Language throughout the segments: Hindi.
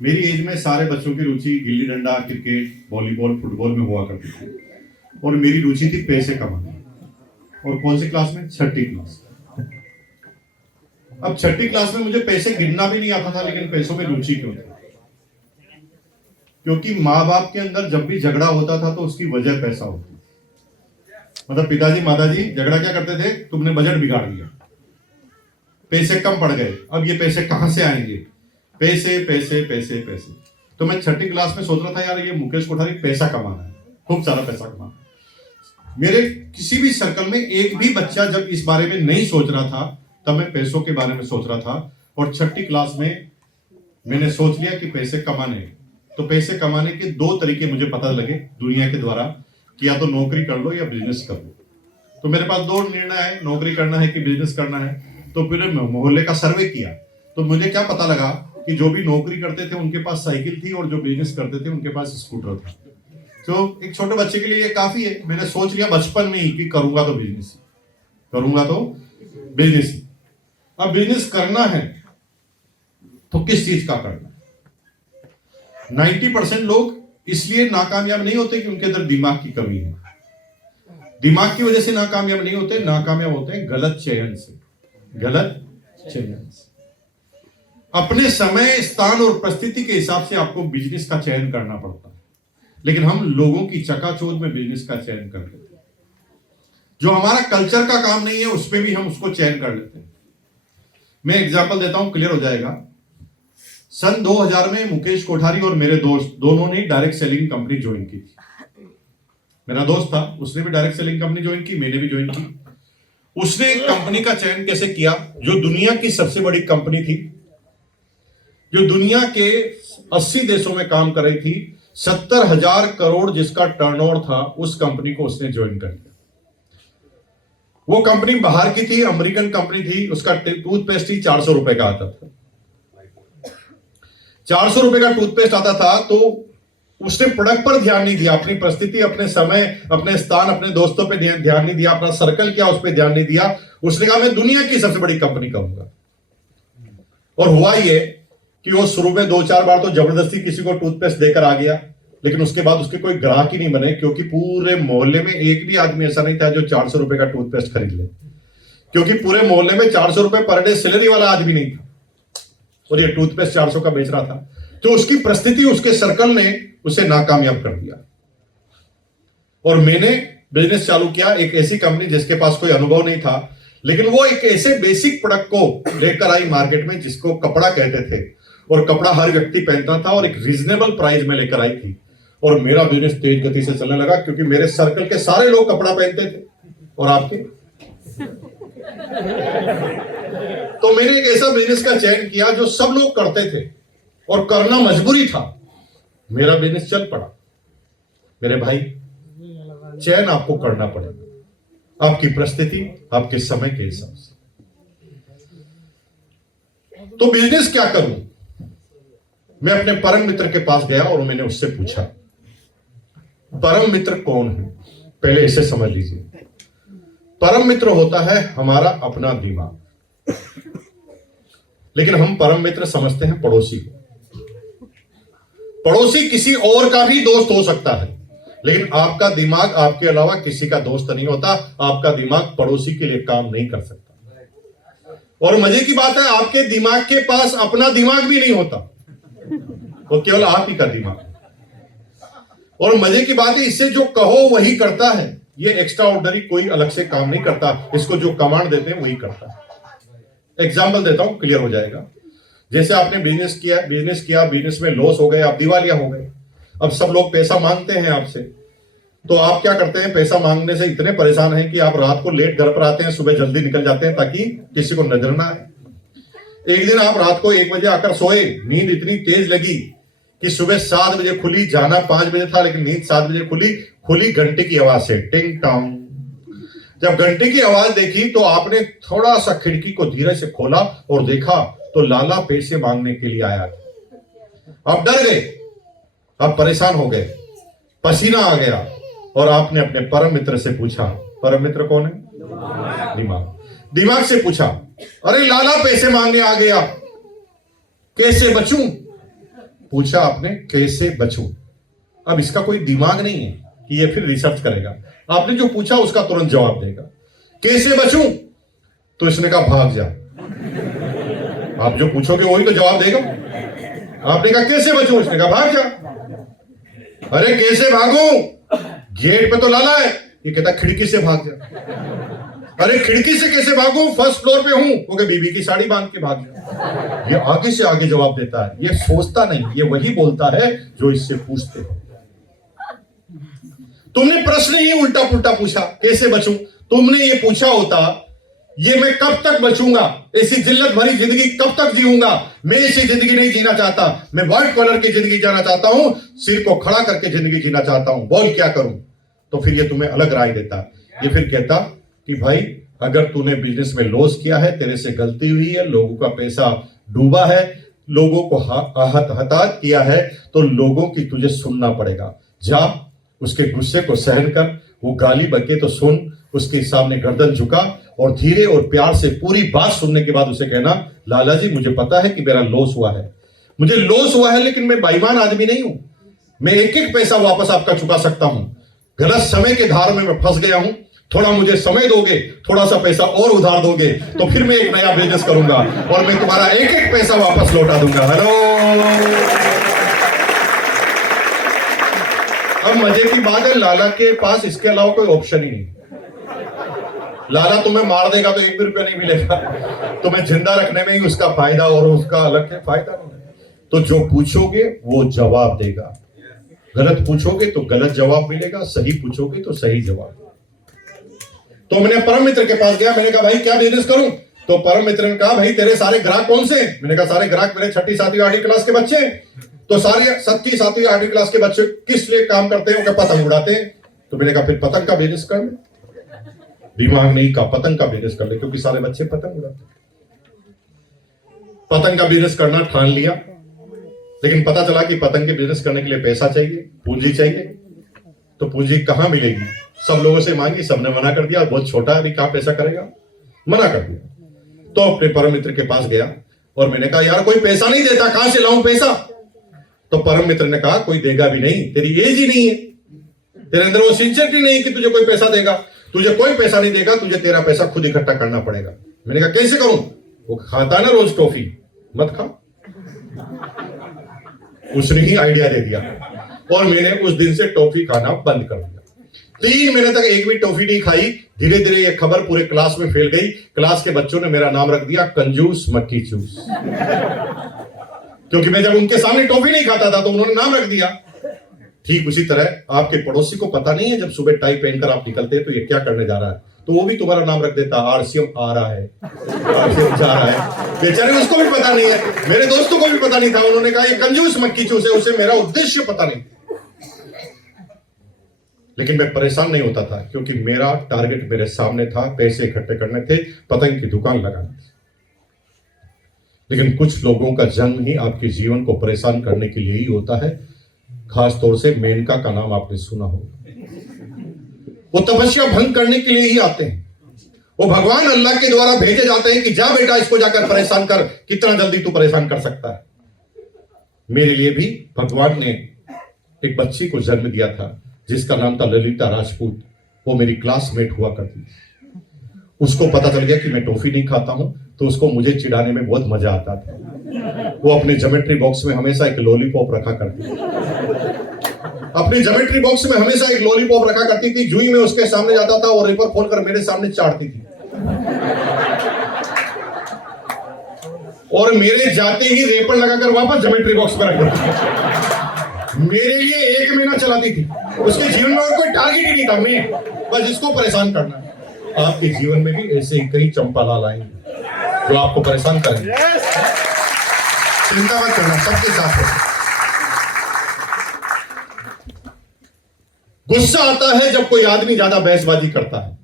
मेरी एज में सारे बच्चों की रुचि gilli danda, cricket, volleyball, football में हुआ करती थी और मेरी रुचि थी पैसे कमाने। और कौन सी क्लास में? छठी क्लास। अब छठी क्लास में मुझे पैसे गिनना भी नहीं आता था, लेकिन पैसों में रुचि क्यों थी? क्योंकि माँ बाप के अंदर जब भी झगड़ा होता था तो उसकी वजह पैसा होती थी। मतलब पिताजी माताजी झगड़ा क्या करते थे? तुमने बजट बिगाड़ दिया, पैसे कम पड़ गए, अब ये पैसे कहां से आएंगे? पैसे पैसे पैसे पैसे। तो मैं छठी क्लास में सोच रहा था यार ये मुकेश कोठारी पैसा कमाना है, खूब सारा पैसा कमाना है। मेरे किसी भी सर्कल में एक भी बच्चा जब इस बारे में नहीं सोच रहा था, तब मैं पैसों के बारे में सोच रहा था। और छठी क्लास में मैंने सोच लिया कि पैसे कमाने। तो पैसे कमाने के दो तरीके मुझे पता लगे दुनिया के द्वारा, कि या तो नौकरी कर लो या बिजनेस कर लो। तो मेरे पास दो निर्णय है, नौकरी करना है कि बिजनेस करना है। तो फिर मोहल्ले का सर्वे किया तो मुझे क्या पता लगा कि जो भी नौकरी करते थे उनके पास साइकिल थी और जो बिजनेस करते थे उनके पास स्कूटर था। तो एक छोटे बच्चे के लिए ये काफी है। मैंने सोच लिया बचपन में ही कि करूंगा तो बिजनेस ही, करूंगा तो बिजनेस ही। अब बिजनेस करना है तो किस चीज का करना है? 90% लोग इसलिए नाकामयाब नहीं होते कि उनके अंदर दिमाग की कमी है। दिमाग की वजह से नाकामयाब नहीं होते, नाकामयाब होते हैं गलत चयन से। गलत चयन से अपने समय, स्थान और परिस्थिति के हिसाब से आपको बिजनेस का चयन करना पड़ता है। लेकिन हम लोगों की चकाचौंध में बिजनेस का चयन कर लेते हैं। जो हमारा कल्चर का काम नहीं है उस पर भी हम उसको चयन कर लेते हैं। मैं एग्जांपल देता हूं, क्लियर हो जाएगा। सन 2000 में मुकेश कोठारी और मेरे दोस्त दोनों ने डायरेक्ट सेलिंग कंपनी ज्वाइन की थी। मेरा दोस्त था, उसने भी डायरेक्ट सेलिंग कंपनी ज्वाइन की, मैंने भी ज्वाइन की। उसने एक कंपनी का चयन कैसे किया जो दुनिया की सबसे बड़ी कंपनी थी, जो दुनिया के 80 देशों में काम कर रही थी। 70,000 करोड़ जिसका टर्नओवर था, उस कंपनी को उसने ज्वाइन कर लिया। वो कंपनी बाहर की थी, अमेरिकन कंपनी थी। उसका टूथपेस्ट ही 400 रुपए का आता था। 400 रुपए का टूथपेस्ट आता था। तो उसने प्रोडक्ट पर ध्यान नहीं दिया, अपनी परिस्थिति, अपने समय, अपने स्थान, अपने दोस्तों पे ध्यान नहीं दिया, अपना सर्कल क्या उस पर ध्यान नहीं दिया। उसने कहा मैं दुनिया की सबसे बड़ी कंपनी कहूंगा। और हुआ ये कि वो शुरू में 2-4 बार तो जबरदस्ती किसी को टूथपेस्ट देकर आ गया, लेकिन उसके बाद उसके कोई ग्राहक ही नहीं बने, क्योंकि पूरे मोहल्ले में एक भी आदमी ऐसा नहीं था जो 400 रुपए का टूथपेस्ट खरीद ले। क्योंकि पूरे मोहल्ले में 400 रुपए पर डे सैलरी वाला आदमी नहीं था और ये टूथपेस्ट 400 का बेच रहा था। तो उसकी परिस्थिति, उसके सर्कल ने उसे नाकामयाब कर दिया। और मैंने बिजनेस चालू किया, एक ऐसी कंपनी जिसके पास कोई अनुभव नहीं था, लेकिन वो एक ऐसे बेसिक प्रोडक्ट को लेकर आई मार्केट में जिसको कपड़ा कहते थे। और कपड़ा हर व्यक्ति पहनता था और एक रीजनेबल प्राइस में लेकर आई थी। और मेरा बिजनेस तेज गति से चलने लगा, क्योंकि मेरे सर्कल के सारे लोग कपड़ा पहनते थे। और आपके तो मैंने एक ऐसा बिजनेस का चयन किया जो सब लोग करते थे और करना मजबूरी था। मेरा बिजनेस चल पड़ा। मेरे भाई, चयन आपको करना पड़ेगा, आपकी परिस्थिति, आपके समय के हिसाब से। तो बिजनेस क्या करूं? मैं अपने परम मित्र के पास गया और मैंने उससे पूछा, परम मित्र कौन है? पहले इसे समझ लीजिए। परम मित्र होता है हमारा अपना दिमाग, लेकिन हम परम मित्र समझते हैं पड़ोसी को। पड़ोसी किसी और का भी दोस्त हो सकता है, लेकिन आपका दिमाग आपके अलावा किसी का दोस्त नहीं होता। आपका दिमाग पड़ोसी के लिए काम नहीं कर सकता। और मजे की बात है, आपके दिमाग के पास अपना दिमाग भी नहीं होता, वो केवल आप ही का दिमाग। और मजे की बात है, इससे जो कहो वही करता है। ये एक्स्ट्रा ऑर्डिनरी कोई अलग से काम नहीं करता, इसको जो कमांड देते हैं वही करता है। एग्जाम्पल देता हूं, क्लियर हो जाएगा। जैसे आपने बिजनेस किया, बिजनेस में लॉस हो गए, आप दिवालिया हो गए। अब सब लोग पैसा मांगते हैं आपसे, तो आप क्या करते हैं? पैसा मांगने से इतने परेशान हैं कि आप रात को लेट घर पर आते हैं, सुबह जल्दी निकल जाते हैं ताकि किसी को नजर ना आए। एक दिन आप रात को 1 बजे आकर सोए, नींद इतनी तेज लगी कि सुबह 7 बजे खुली, जाना 5 बजे था, लेकिन नींद 7 बजे खुली घंटे की आवाज से, टिंग टॉन्ग। जब घंटे की आवाज देखी तो आपने थोड़ा सा खिड़की को धीरे से खोला और देखा तो लाला पैसे मांगने के लिए आया। आप डर गए, आप परेशान हो गए, पसीना आ गया और आपने अपने परम मित्र से पूछा, परम मित्र कौन है? दिमाग से पूछा, अरे लाला पैसे मांगने आ गया, कैसे बचूं? पूछा आपने कैसे बचूं। अब इसका कोई दिमाग नहीं है कि ये फिर रिसर्च करेगा। आपने जो पूछा उसका तुरंत जवाब देगा। कैसे बचूं? तो इसने कहा भाग जा। आप जो पूछोगे वही तो जवाब देगा। आपने कहा कैसे बचूं? इसने कहा भाग जा। अरे कैसे भागूं? गेट पे तो लाला है। ये कहता खिड़की से भाग जा। अरे खिड़की से कैसे भागूं? फर्स्ट फ्लोर पे हूं। वो कहे बीबी की साड़ी बांध के भाग जा। ये आगे से आगे जवाब देता है। ये सोचता नहीं, ये वही बोलता है जो इससे पूछते हो। तुमने प्रश्न ही उल्टा पुल्टा पूछा, कैसे बचूं। तुमने ये पूछा होता ये मैं कब तक बचूंगा, ऐसी जिल्लत भरी जिंदगी कब तक जीऊंगा। मैं ऐसी जिंदगी नहीं जीना चाहता। मैं व्हाइट कॉलर की जिंदगी जीना चाहता हूं, सिर को खड़ा करके जिंदगी जीना चाहता हूं। बोल क्या करूं? तो फिर ये तुम्हें अलग राय देता। ये फिर कहता कि भाई अगर तूने बिजनेस में लॉस किया है, तेरे से गलती हुई है, लोगों का पैसा डूबा है, लोगों को हताहत किया है, तो लोगों की तुझे सुनना पड़ेगा। जा उसके गुस्से को सहन कर, वो गाली बके तो सुन, उसके सामने गर्दन झुका और धीरे और प्यार से पूरी बात सुनने के बाद उसे कहना, लाला जी मुझे पता है कि मेरा लॉस हुआ है, मुझे लॉस हुआ है, लेकिन मैं बेईमान आदमी नहीं हूं। मैं एक एक पैसा वापस आपका चुका सकता हूं। गलत समय के धार में मैं फंस गया हूं। थोड़ा मुझे समय दोगे, थोड़ा सा पैसा और उधार दोगे, तो फिर मैं एक नया बिजनेस करूंगा और मैं तुम्हारा एक एक पैसा वापस लौटा दूंगा। हेलो। अब मजे की बात है, लाला के पास इसके अलावा कोई ऑप्शन ही नहीं। लाला तुम्हें मार देगा तो एक भी रुपया नहीं मिलेगा। तुम्हें जिंदा रखने में ही उसका फायदा और उसका अलग है फायदा नहीं। तो जो पूछोगे वो जवाब देगा। गलत पूछोगे तो गलत जवाब मिलेगा, सही पूछोगे तो सही जवाब। तो मैंने परम मित्र के पास गया। मैंने कहा भाई क्या बिजनेस करूं? तो परम मित्र ने कहा भाई तेरे सारे ग्राहक कौन से? मैंने कहा सारे ग्राहक मेरे 6ठी 7वीं 8वीं क्लास के बच्चे। तो सारे 6ठी 7वीं 8वीं क्लास के बच्चे किस लिए काम करते हैं? पतंग उड़ाते हैं। तो मैंने कहा फिर पतंग का बिजनेस कर ले। दिमाग नहीं का पतंग का बिजनेस कर ले, क्योंकि सारे बच्चे पतंग उड़ाते। पतंग का बिजनेस करना ठान लिया, लेकिन पता चला कि पतंग के बिजनेस करने के लिए पैसा चाहिए, पूंजी चाहिए। तो पूंजी कहां मिलेगी? सब लोगों से मांगी, सबने मना कर दिया। बहुत छोटा है, अभी कहां पैसा करेगा, मना कर दिया। तो अपने परम मित्र के पास गया और मैंने कहा यार कोई पैसा नहीं देता, कहां से लाऊं पैसा? तो परम मित्र ने कहा कोई देगा भी नहीं, तेरी एज ही नहीं है, तेरे अंदर वो सिंसियरिटी नहीं कि तुझे कोई पैसा देगा। तुझे कोई पैसा नहीं देगा, तुझे तेरा पैसा खुद इकट्ठा करना पड़ेगा। मैंने कहा कैसे करूं? वो खाता ना रोज टॉफी, मत खा। उसने ही आइडिया दे दिया और मैंने उस दिन से टॉफी खाना बंद कर दिया। 3 महीने तक एक भी टॉफी नहीं खाई। धीरे धीरे ये खबर पूरे क्लास में फैल गई। क्लास के बच्चों ने मेरा नाम रख दिया कंजूस मक्खी चूस, क्योंकि मैं जब उनके सामने टॉफी नहीं खाता था तो उन्होंने नाम रख दिया। ठीक उसी तरह आपके पड़ोसी को पता नहीं है जब सुबह टाई पहनकर आप निकलते हैं तो ये क्या करने जा रहा है, तो वो भी तुम्हारा नाम रख देता, आरसीएम आ रहा है, आरसीएम जा रहा है। बेचारे उसको भी पता नहीं है, मेरे दोस्तों को भी पता नहीं था। उन्होंने कहा ये कंजूस मक्खी चूस है, उसे मेरा उद्देश्य पता नहीं। लेकिन मैं परेशान नहीं होता था, क्योंकि मेरा टारगेट मेरे सामने था, पैसे इकट्ठे करने थे, पतंग की दुकान लगानी थी। लेकिन कुछ लोगों का जन्म ही आपके जीवन को परेशान करने के लिए ही होता है। खास तौर से मेनका का नाम आपने सुना होगा। वो तपस्या भंग करने के लिए ही आते हैं। वो भगवान अल्लाह के द्वारा भेजे जाते हैं कि जा बेटा इसको जाकर परेशान कर, कितना जल्दी तू परेशान कर सकता है। मेरे लिए भी भगवान ने एक बच्ची को जन्म दिया था जिसका नाम था ललिता राजपूत। वो मेरी क्लासमेट हुआ करती थी। उसको पता चल गया कि मैं टॉफी नहीं खाता हूं, तो उसको मुझे चिढ़ाने में बहुत मजा आता था। वो अपने ज्योमेट्री बॉक्स में हमेशा एक लॉलीपॉप रखा करती थी। अपने ज्योमेट्री बॉक्स में हमेशा एक लॉलीपॉप रखा करती थी। जूही में उसके सामने जाता था और रेपर खोलकर मेरे सामने चाटती थी, और मेरे जाते ही रेपर लगाकर वापस ज्योमेट्री बॉक्स में रख देती थी। मेरे लिए 1 महीना चलाती थी। उसके जीवन में और कोई टारगेट ही नहीं था, मैं बस इसको परेशान करना। आपके जीवन में भी ऐसे ही कई चंपालाल आएंगे जो आपको परेशान करेंगे। चिंता मत करना, सबके साथ है। गुस्सा आता है जब कोई आदमी ज्यादा बहसबाजी करता है।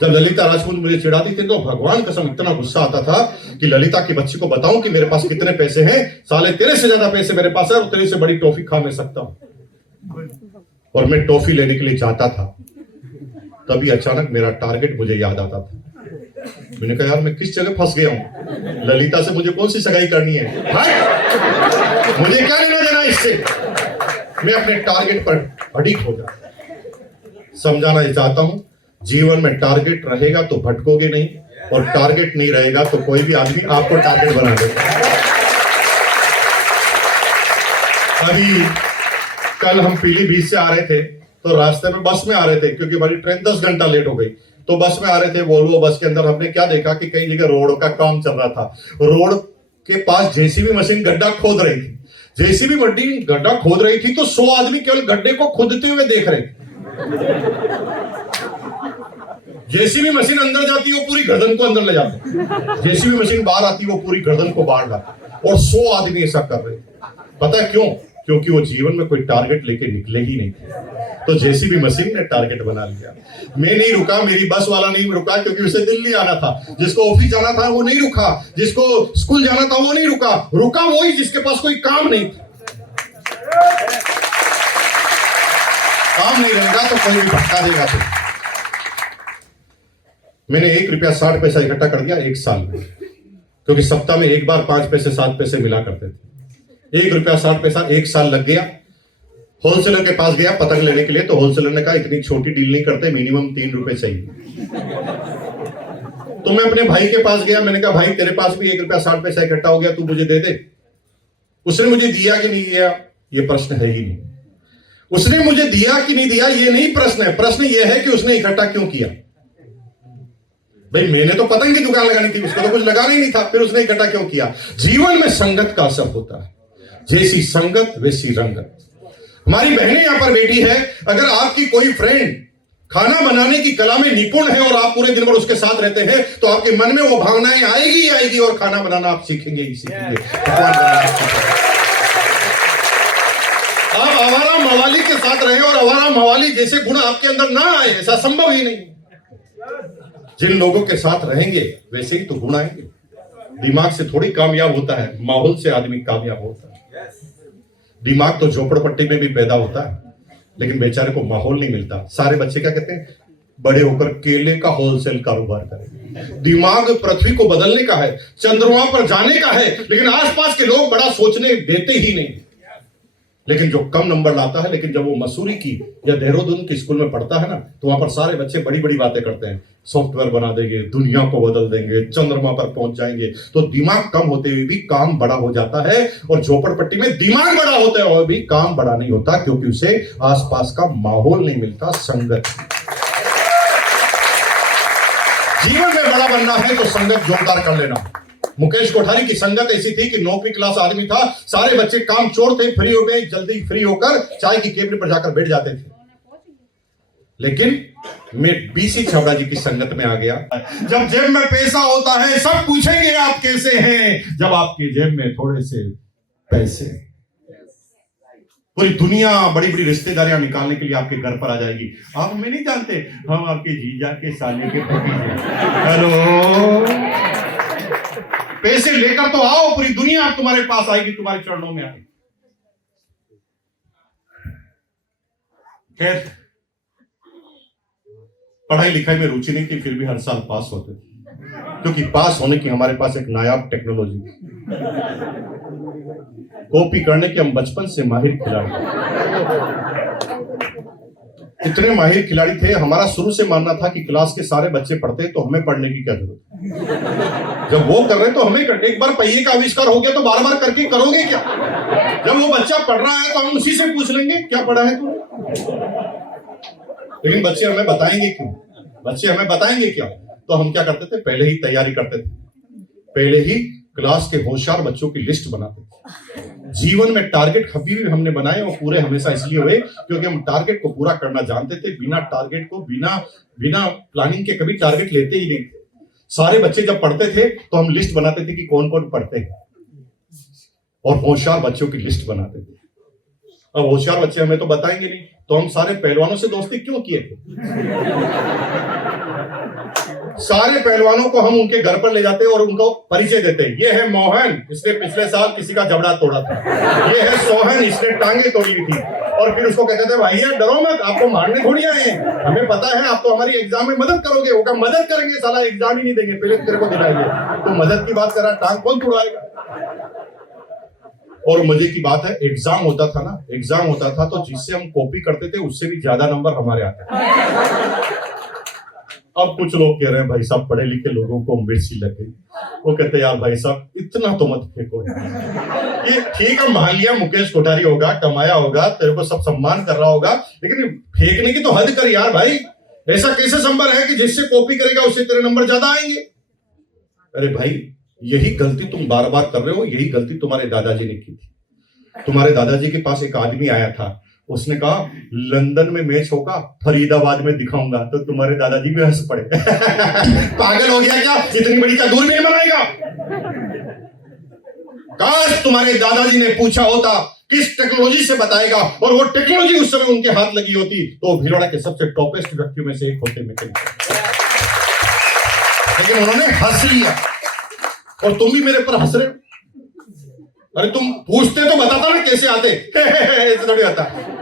जब ललिता राजपूत मुझे चिढ़ाती थी तो भगवान कसम इतना गुस्सा आता था कि ललिता की बच्ची को बताऊं कि मेरे पास कितने पैसे हैं, साले तेरे से ज्यादा पैसे मेरे पास है और तेरे से बड़ी टॉफी खा मैं सकता हूं। और मैं टॉफी लेने के लिए जाता था, तभी अचानक मेरा टारगेट मुझे याद आता था। मैंने कहा यार मैं किस जगह फंस गया हूं, ललिता से मुझे कौन सी सगाई करनी है, मुझे क्या लेना देना से मैं अपने टारगेट पर अडिग हो जाता। समझाना चाहता हूं, जीवन में टारगेट रहेगा तो भटकोगे नहीं, और टारगेट नहीं रहेगा तो कोई भी आदमी आपको टारगेट बना देगा। अभी कल हम पीलीभीत से आ रहे थे, तो रास्ते में बस में आ रहे थे, क्योंकि हमारी ट्रेन 10 घंटा लेट हो गई। तो बस में आ रहे थे, वोल्वो बस के अंदर हमने क्या देखा कि कई जगह रोड का काम चल रहा था। रोड के पास जेसीबी मशीन गड्ढा खोद रही थी। जेसीबी मशीन गड्ढा खोद रही थी तो 100 आदमी केवल गड्ढे को खोदते हुए देख रहे थे। जेसीबी मशीन अंदर जाती है वो पूरी गर्दन को अंदर ले जाती, जेसीबी मशीन बाहर आती वो पूरी गर्दन को बाहर लाती, और 100 आदमी ऐसा कर रहे थे। पता है क्यों? क्योंकि वो जीवन में कोई टारगेट लेके निकले ही नहीं थे। तो जेसीबी मशीन ने टारगेट बना लिया। मैं नहीं रुका, मेरी बस वाला नहीं रुका, क्योंकि उसे दिल्ली आना था। जिसको ऑफिस जाना था वो नहीं रुका, जिसको स्कूल जाना था वो नहीं रुका। रुका वही जिसके पास कोई काम नहीं था। काम नहीं रहेगा तो कोई भी भटका देगा। तो मैंने 1 रुपया 60 पैसा इकट्ठा कर दिया 1 साल में, क्योंकि सप्ताह में एक बार 5 पैसे 7 पैसे मिला करते थे। 1 रुपया 60 पैसा 1 साल लग गया। होलसेलर के पास गया पतंग लेने के लिए, तो होलसेलर ने कहा इतनी छोटी डील नहीं करते, मिनिमम 3 रुपए चाहिए। तो मैं अपने भाई के पास गया, मैंने कहा भाई तेरे पास भी 1 रुपया 60 पैसा इकट्ठा हो गया, तू मुझे दे दे। उसने मुझे दिया कि नहीं दिया ये प्रश्न है ही नहीं। उसने मुझे दिया कि नहीं दिया ये नहीं प्रश्न है, प्रश्न ये है कि उसने इकट्ठा क्यों किया। भाई मैंने तो पतंग की दुकान लगानी थी, उसको तो कुछ लगाना ही नहीं था, फिर उसने इकट्ठा क्यों किया। जीवन में संगत का असर होता है, जैसी संगत वैसी रंगत। हमारी बहनें यहां पर बैठी है, अगर आपकी कोई फ्रेंड खाना बनाने की कला में निपुण है और आप पूरे दिन भर उसके साथ रहते हैं, तो आपके मन में वो भावनाएं आएगी ही आएगी, और खाना बनाना आप सीखेंगे ही सीखेंगे। आप आवारा मवाली के साथ रहे और आवारा मवाली जैसे गुण आपके अंदर ना आए, ऐसा संभव ही नहीं। जिन लोगों के साथ रहेंगे वैसे ही तो गुण आएंगे। दिमाग से थोड़ी कामयाब होता है, माहौल से आदमी कामयाब होता है। दिमाग तो झोपड़पट्टी में भी पैदा होता है, लेकिन बेचारे को माहौल नहीं मिलता। सारे बच्चे क्या कहते हैं, बड़े होकर केले का होलसेल कारोबार करें। दिमाग पृथ्वी को बदलने का है, चंद्रमा पर जाने का है, लेकिन आसपास के लोग बड़ा सोचने देते ही नहीं। लेकिन जो कम नंबर लाता है, लेकिन जब वो मसूरी की या देहरादून की स्कूल में पढ़ता है ना, तो वहां पर सारे बच्चे बड़ी बड़ी बातें करते हैं, सॉफ्टवेयर बना देंगे, दुनिया को बदल देंगे, चंद्रमा पर पहुंच जाएंगे। तो दिमाग कम होते हुए भी काम बड़ा हो जाता है, और झोपड़पट्टी में दिमाग बड़ा होता है और भी काम बड़ा नहीं होता, क्योंकि उसे आसपास का माहौल नहीं मिलता, संगत। जीवन में बड़ा बनना है तो संगत जोरदार कर लेना। मुकेश कोठारी की संगत ऐसी थी कि नौकरी क्लास आदमी था, सारे बच्चे काम चोर थे, फ्री हो गए, जल्दी फ्री होकर चाय की केबिन पर जाकर बैठ जाते थे। लेकिन मैं बीसी छाबड़ा जी की संगत में आ गया। जब जेब में पैसा होता है सब पूछेंगे आप कैसे हैं, जब आपकी जेब में थोड़े से पैसे, पूरी दुनिया बड़ी बड़ी रिश्तेदारियां निकालने के लिए आपके घर पर आ जाएगी। आप हमें नहीं जानते, हम आपके जीजा के साले के भतीजे। हेलो, पैसे लेकर तो आओ, पूरी दुनिया आप तुम्हारे पास आएगी, तुम्हारे चरणों में आएगी। खैर, पढ़ाई लिखाई में रुचि नहीं थी, फिर भी हर साल पास होते थे, क्योंकि पास होने की हमारे पास एक नायाब टेक्नोलॉजी, कॉपी करने के हम बचपन से माहिर खिलाड़ी। इतने माहिर खिलाड़ी थे, हमारा शुरू से मानना था कि क्लास के सारे बच्चे पढ़ते तो हमें पढ़ने की क्या जरूरत है। जब वो कर रहे तो हमें कर, एक बार पहिए का आविष्कार हो गया तो बार बार करके करोगे क्या। जब वो बच्चा पढ़ रहा है तो हम उसी से पूछ लेंगे क्या पढ़ा है तू। लेकिन बच्चे हमें बताएंगे क्यों, बच्चे हमें बताएंगे क्या। तो हम क्या करते थे, पहले ही तैयारी करते थे, पहले ही क्लास के होशियार बच्चों की लिस्ट बनाते थे। जीवन में टारगेट कभी भी हमने बनाए और पूरे हमेशा इसलिए हुए क्योंकि हम टारगेट को पूरा करना जानते थे। बिना टारगेट को, बिना प्लानिंग के कभी टारगेट लेते ही नहीं थे। सारे बच्चे जब पढ़ते थे तो हम लिस्ट बनाते थे कि कौन कौन पढ़ते हैं, और होशियार बच्चों की लिस्ट बनाते थे। अब होशियार बच्चे हमें तो बताएंगे नहीं, तो हम सारे पहलवानों से दोस्ती क्यों किए थे। सारे पहलवानों को हम उनके घर पर ले जाते और उनको परिचय देते। ये है मोहन, इसने पिछले साल किसी का जबड़ा तोड़ा था। ये है सोहन, इसने टांगे तोड़ ली थी। और फिर उसको कहते थे भाई यार डरो मत, आपको मारने थोड़ी आए हैं, हमें पता है आप तो हमारी एग्जाम में मदद करोगे। वो कहा मदद करेंगे, साला एग्जाम ही नहीं देंगे, पहले तेरे को दिलाएंगे। तो मदद की बात कर रहा, टांग कौन तोड़ाएगा। और मजे की बात है, एग्जाम होता था ना, एग्जाम होता था तो जिससे हम कॉपी करते थे उससे भी ज्यादा नंबर हमारे आते थे। अब कुछ लोग कह रहे हैं भाई साहब पढ़े लिखे लोगों को मिर्ची लग गई। वो कहते हैं यार भाई साहब इतना तो मत फेंको यार। ये ठीक है, मान लिया मुकेश कोठारी होगा, कमाया होगा, तेरे को सब सम्मान कर रहा होगा, लेकिन फेंकने की तो हद कर यार भाई। ऐसा कैसे संभव है कि जिससे कॉपी करेगा उससे तेरे नंबर ज्यादा आएंगे? अरे भाई यही गलती तुम बार बार कर रहे हो, यही गलती तुम्हारे दादाजी ने की थी। तुम्हारे दादाजी के पास एक आदमी आया था, उसने कहा लंदन में मैच होगा, फरीदाबाद में दिखाऊंगा, तो तुम्हारे दादाजी भी हंस पड़े। पागल हो गया क्या, इतनी बड़ी क्या दूरबीन बनाएगा? काश तुम्हारे दादाजी ने पूछा होता किस टेक्नोलॉजी से बताएगा, और वो टेक्नोलॉजी उस समय उनके हाथ लगी होती तो भिलवाड़ा के सबसे टॉपेस्ट व्यक्तियों में से एक होते मैकेनिकल। लेकिन उन्होंने हंस लिया, और तुम भी मेरे पर हंस रहे हो। अरे तुम पूछते तो बताता ना कैसे आते। ऐसे थोड़ी आता।